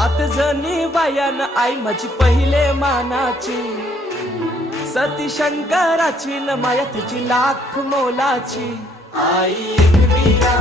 सात जणी बायान आई माझी पहिले मानाची, सती शंकराची न माया तिची लाख मोलाची. आई एक वीरा